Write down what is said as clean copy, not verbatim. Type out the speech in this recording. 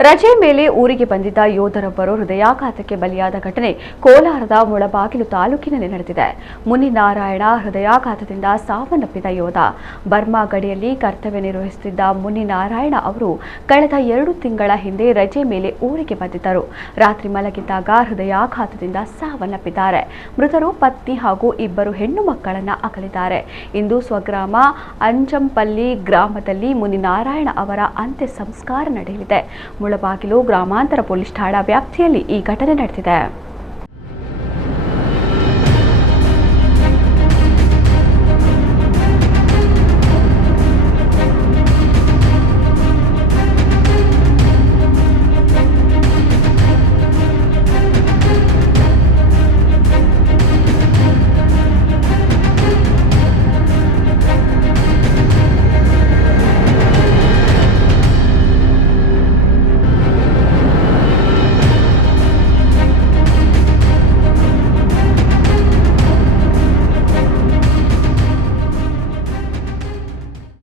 ರಜೆ ಮೇಲೆ ಊರಿಗೆ ಬಂದಿದ್ದ ಯೋಧರೊಬ್ಬರು ಹೃದಯಾಘಾತಕ್ಕೆ ಬಲಿಯಾದ ಘಟನೆ ಕೋಲಾರದ ಮುಳಬಾಗಿಲು ತಾಲೂಕಿನಲ್ಲಿ ನಡೆದಿದೆ. ಮುನಿನಾರಾಯಣ ಹೃದಯಾಘಾತದಿಂದ ಸಾವನ್ನಪ್ಪಿದ ಯೋಧ. ಬರ್ಮಾ ಗಡಿಯಲ್ಲಿ ಕರ್ತವ್ಯ ನಿರ್ವಹಿಸುತ್ತಿದ್ದ ಮುನಿನಾರಾಯಣ ಅವರು ಕಳೆದ 2 ತಿಂಗಳ ಹಿಂದೆ ರಜೆ ಮೇಲೆ ಊರಿಗೆ ಬಂದಿದ್ದರು. ರಾತ್ರಿ ಮಲಗಿದ್ದಾಗ ಹೃದಯಾಘಾತದಿಂದ ಸಾವನ್ನಪ್ಪಿದ್ದಾರೆ. ಮೃತರು ಪತ್ನಿ ಹಾಗೂ 2 ಹೆಣ್ಣು ಮಕ್ಕಳನ್ನ ಅಗಲಿದ್ದಾರೆ. ಇಂದು ಸ್ವಗ್ರಾಮ ಅಂಜಂಪಲ್ಲಿ ಗ್ರಾಮದಲ್ಲಿ ಮುನಿನಾರಾಯಣ ಅವರ ಅಂತ್ಯ ಸಂಸ್ಕಾರ ನಡೆಯಲಿದೆ. ಮುಳಬಾಗಿಲು ಗ್ರಾಮಾಂತರ ಪೊಲೀಸ್ ಠಾಣಾ ವ್ಯಾಪ್ತಿಯಲ್ಲಿ ಈ ಘಟನೆ ನಡೆದಿದೆ.